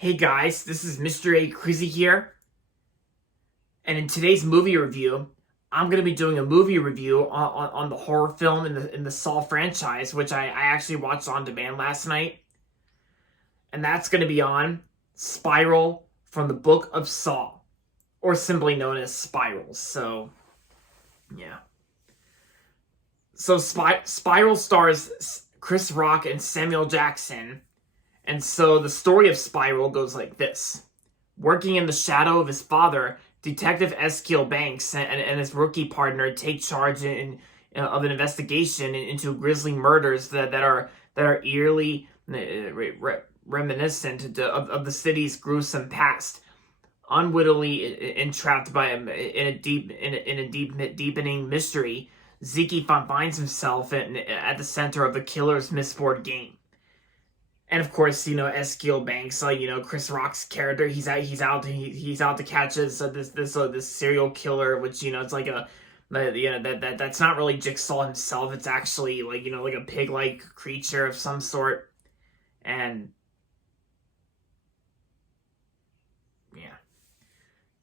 Hey guys, this is Mr. A. Crizzy here, and in today's movie review, I'm going to be doing a movie review on the horror film in the Saw franchise, which I actually watched on demand last night, and that's going to be on Spiral from the Book of Saw, or simply known as Spirals. So, yeah. So Spiral stars Chris Rock and Samuel Jackson. And so the story of Spiral goes like this. Working in the shadow of his father, Detective Eskiel Banks and his rookie partner take charge of an investigation into grisly murders that are eerily reminiscent of the city's gruesome past. Unwittingly entrapped in a deepening mystery, Zeke finds himself at the center of the killer's misboard game. And of course, Eskiel Banks, Chris Rock's character, he's out to catch this serial killer, which it's like that's not really Jigsaw himself. It's actually like a pig-like creature of some sort, and yeah.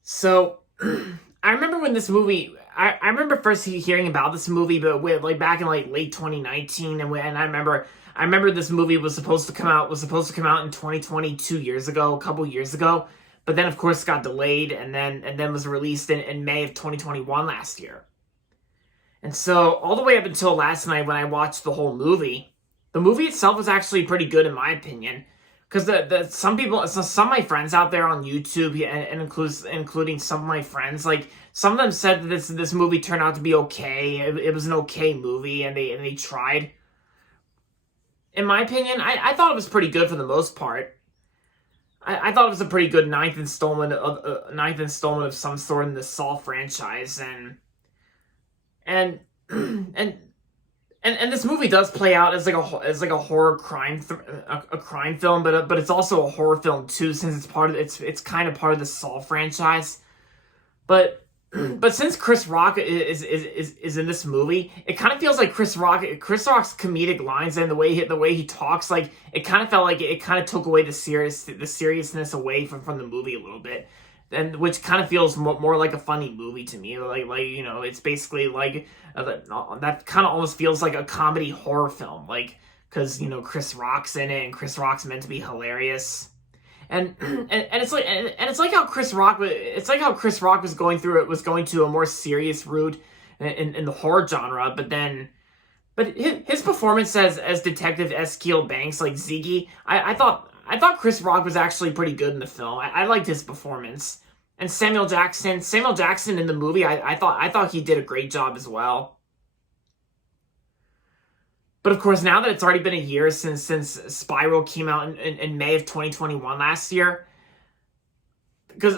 So I remember when this movie. I remember first hearing about this movie, but back in late 2019, and I remember this movie was supposed to come out in 2020, 2 years ago, a couple years ago, but then of course got delayed and then was released in May of 2021 last year. And so all the way up until last night when I watched the whole movie, the movie itself was actually pretty good in my opinion. Because some of my friends out there on YouTube, and including some of my friends, some of them said that this movie turned out to be okay. It was an okay movie, and they tried. In my opinion, I thought it was pretty good for the most part. I thought it was a pretty good ninth installment of some sort in the Saw franchise, and this movie does play out as a horror crime crime film, but it's also a horror film too, since it's kind of part of the Saw franchise. But since Chris Rock is in this movie, it kind of feels like Chris Rock's comedic lines and the way he talks, it kind of felt like it kind of took away the seriousness away from the movie a little bit. And which kind of feels more like a funny movie to me, it's basically that kind of almost feels like a comedy horror film, because Chris Rock's in it and Chris Rock's meant to be hilarious, and it's like how Chris Rock was going to a more serious route in the horror genre, but his performance as Detective Eskiel Banks, like Ziggy, I thought Chris Rock was actually pretty good in the film. I liked his performance. And Samuel Jackson in the movie, I thought he did a great job as well. But of course, now that it's already been a year since Spiral came out in May of 2021 last year, because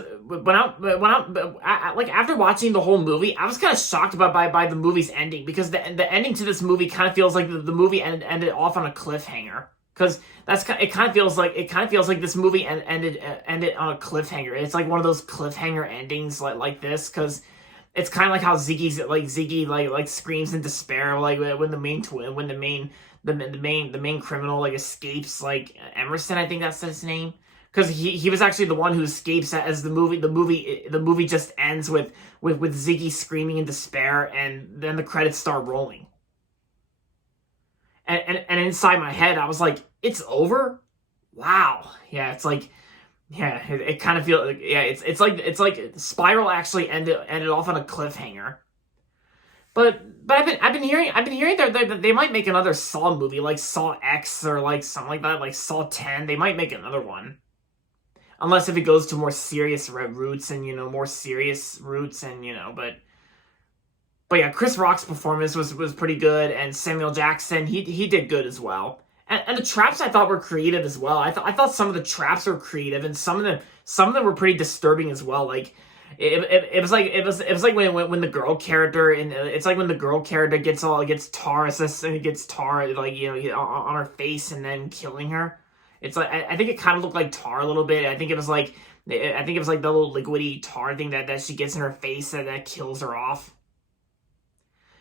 after watching the whole movie, I was kind of shocked by the movie's ending, because the ending to this movie kind of feels like the movie ended off on a cliffhanger. Because it kind of feels like this movie ended on a cliffhanger. It's like one of those cliffhanger endings like this, because it's kind of like how Ziggy screams in despair when the main criminal escapes, Emerson, I think that's his name, because he was actually the one who escapes as the movie just ends with Ziggy screaming in despair, and then the credits start rolling. And inside my head, I was like, it's over? Wow. Yeah, it's like, yeah, it kind of feels like, yeah, it's like Spiral actually ended off on a cliffhanger. But I've been hearing that they might make another Saw movie, like Saw X or something like that, like Saw 10. They might make another one. Unless if it goes to more serious roots and, But yeah, Chris Rock's performance was pretty good, and Samuel Jackson, he did good as well. And the traps I thought were creative as well. I thought some of the traps were creative, and some of them were pretty disturbing as well. It was like when the girl character, and it's like when the girl character gets tar on her face and then killing her. It's like I think it kind of looked like tar a little bit. I think it was like the little liquidy tar thing that she gets in her face that kills her off.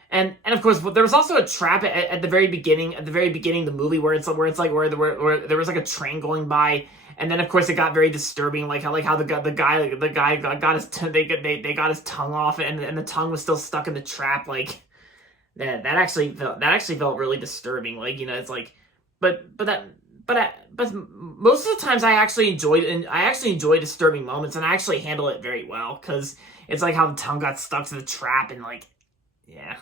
And of course, there was also a trap at the very beginning, of the movie, where where there was like a train going by, and then of course it got very disturbing, like how the guy got his they got his tongue off, and the tongue was still stuck in the trap. Like that actually felt really disturbing. Like, it's like, but most of the times I actually enjoy disturbing moments, and I actually handle it very well, because it's like how the tongue got stuck to the trap, and like, yeah.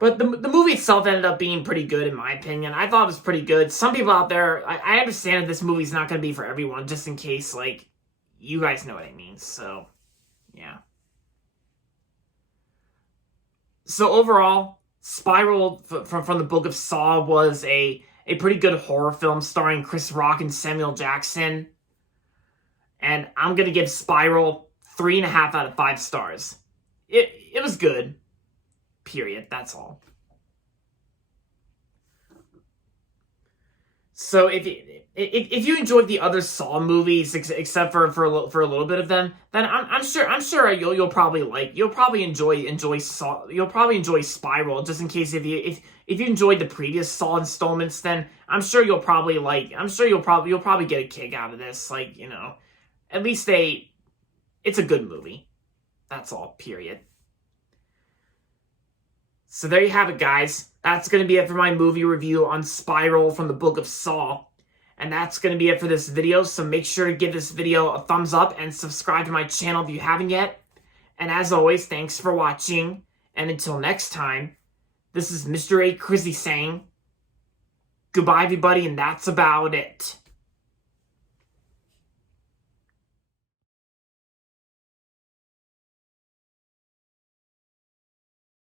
But the movie itself ended up being pretty good, in my opinion. I thought it was pretty good. Some people out there, I understand that this movie's not going to be for everyone, just in case, like, you guys know what I mean. So, yeah. So overall, Spiral from the Book of Saw was a pretty good horror film starring Chris Rock and Samuel Jackson. And I'm going to give Spiral 3.5 out of 5 stars. It was good. Period. That's all. So if you enjoyed the other Saw movies, except for a little bit of them, then I'm sure you'll probably enjoy Saw. You'll probably enjoy Spiral, just in case if you enjoyed the previous Saw installments, then I'm sure you'll probably get a kick out of this. Like, at least it's a good movie. That's all. Period. So there you have it, guys. That's going to be it for my movie review on Spiral from the Book of Saw. And that's going to be it for this video. So make sure to give this video a thumbs up and subscribe to my channel if you haven't yet. And as always, thanks for watching. And until next time, this is Mr. A. Crizzy saying goodbye, everybody, and that's about it.